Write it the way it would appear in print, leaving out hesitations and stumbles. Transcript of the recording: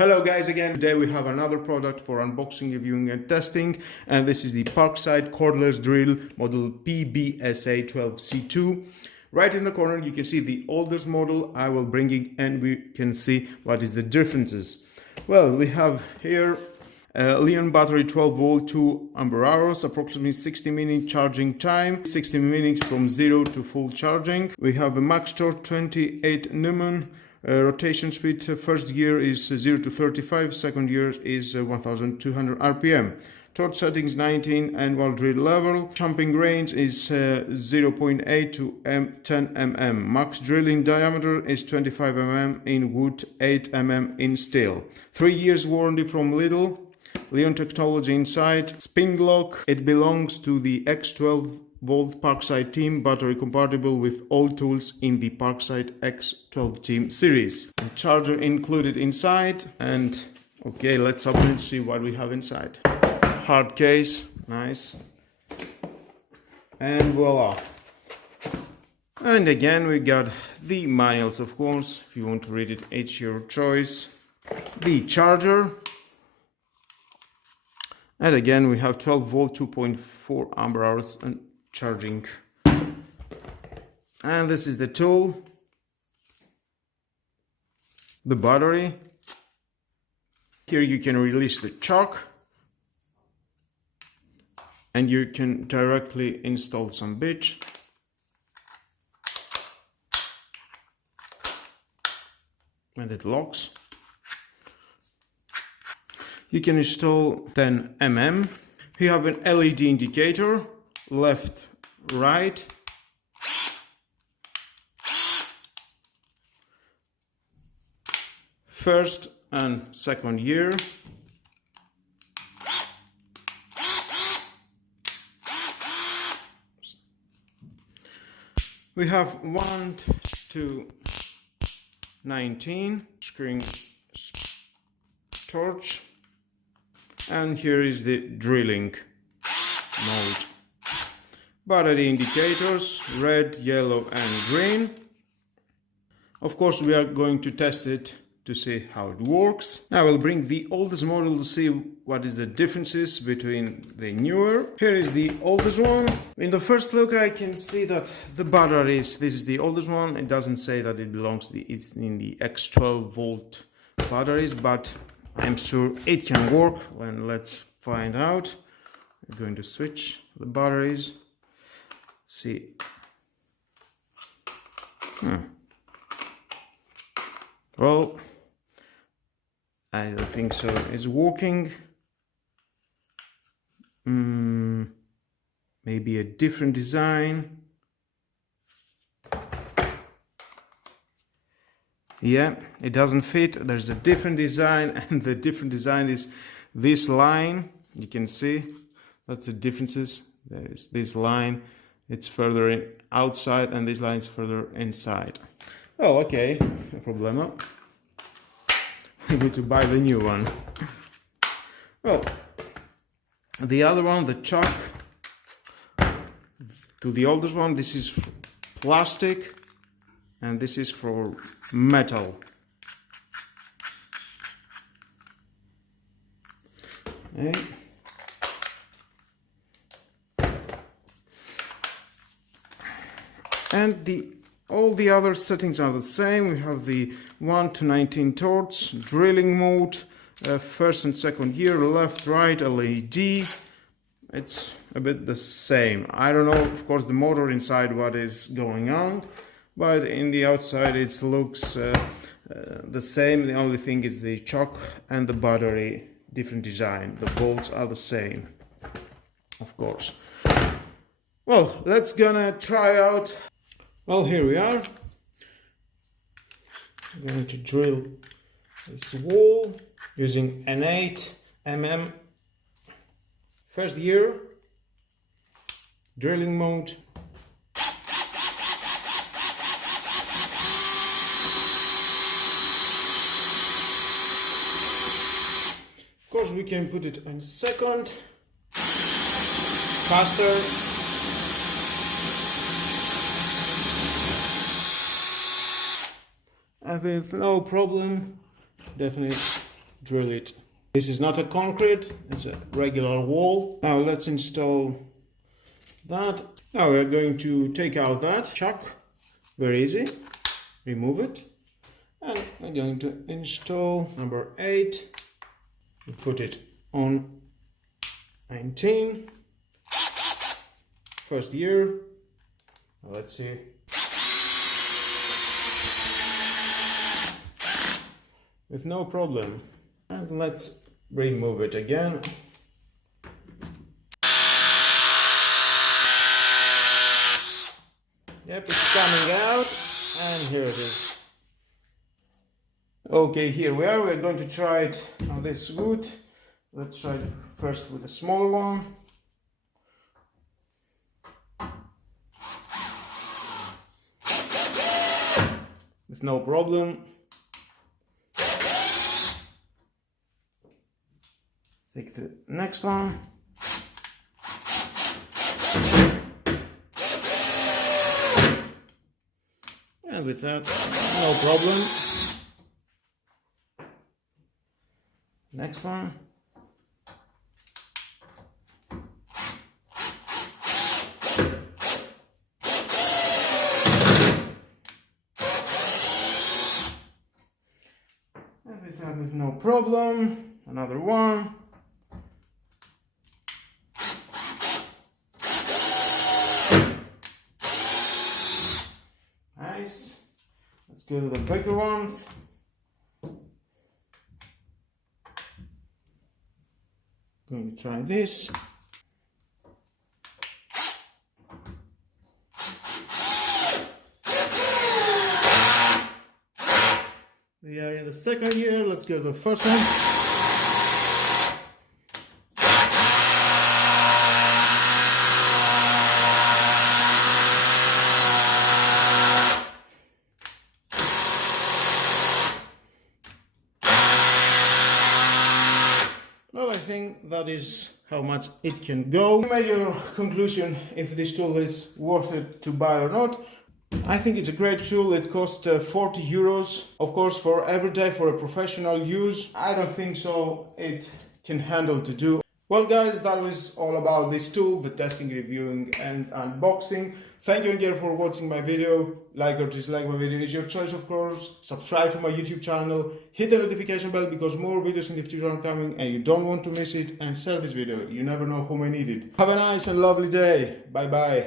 Hello guys again. Today we have another product for unboxing, reviewing and testing, and this is the Parkside Cordless drill model PBSA 12C2. Right in the corner you can see the oldest model. I will bring it and we can see what is the differences. Well, we have here Li-ion battery, 12 volt, 2 ampere hours, approximately 60-minute charging time, 60 minutes from 0 to full charging. We have a max torque 28 Newton. Rotation speed, first gear is 0 to 35, second gear is 1200 RPM. Torque settings 19 and while drill level. Jumping range is 0.8 to 10 mm. Max drilling diameter is 25 mm in wood, 8 mm in steel. 3 years warranty from Lidl. Li-ion technology inside. Spin lock. It belongs to the X12 volt Parkside team, battery compatible with all tools in the Parkside X12 team series. The charger included inside, and okay, let's open it and see what we have inside. Hard case, nice, and voila. And again we got the manuals, of course. If you want to read it, it's your choice. The charger, and again we have 12 volt, 2.4 ampere hours and charging. And this is the tool, the battery. Here you can release the choke and you can directly install some bits. And it locks. You can install 10 mm. You have an LED indicator, left, right. First and second year. We have 1 to 19 screen torch, and here is the drilling mode. Battery indicators, red, yellow and green. Of course we are going to test it to see how it works. Now I will bring the oldest model to see what is the differences between the newer. Here is the oldest one. In the first look I can see that the batteries, this is the oldest one. It doesn't say that it belongs to it's in the X12 volt batteries, but I'm sure it can work. And let's find out. We're going to switch the batteries. See. Well, I don't think so. It's working. Maybe a different design. Yeah, it doesn't fit. There's a different design, and the different design is this line. You can see that's the differences. There is this line. It's further outside and this line is further inside. Oh, okay, no problem. We need to buy the new one. Well, the other one, the chuck, to the oldest one, this is plastic and this is for metal. Okay. And all the other settings are the same. We have the 1 to 19 torques, drilling mode, first and second gear, left, right, LED. It's a bit the same. I don't know, of course, the motor inside what is going on, but in the outside it looks the same. The only thing is the choke and the battery, different design. The bolts are the same, of course. Well, let's gonna try out. Well, here we are. I'm going to drill this wall using an 8 mm. First gear, drilling mode. Of course, we can put it in second, faster. With no problem, definitely drill it. This is not a concrete, it's a regular wall. Now let's install that. Now we're going to take out that chuck, very easy, remove it, and we're going to install number 8. We put it on 19, first year. Now let's see. With no problem. And let's remove it again. Yep, it's coming out, and here it is. Okay, here we are. We're going to try it on this wood. Let's try it first with a smaller one. With no problem. Take the next one. And with that, no problem. Next one. And with that, with no problem. Another one. Nice. Let's go to the bigger ones. Going to try this. We are in the second year. Let's go to the first one. Well, I think that is how much it can go. Make your conclusion if this tool is worth it to buy or not. I think it's a great tool. It costs 40 euros. Of course, for everyday, for a professional use, I don't think so it can handle to do. Well guys, that was all about this tool, the testing, reviewing and unboxing. Thank you again for watching my video. Like or dislike my video is your choice, of course. Subscribe to my YouTube channel, hit the notification bell because more videos in the future are coming and you don't want to miss it, and share this video. You never know who may need it. Have a nice and lovely day. Bye bye.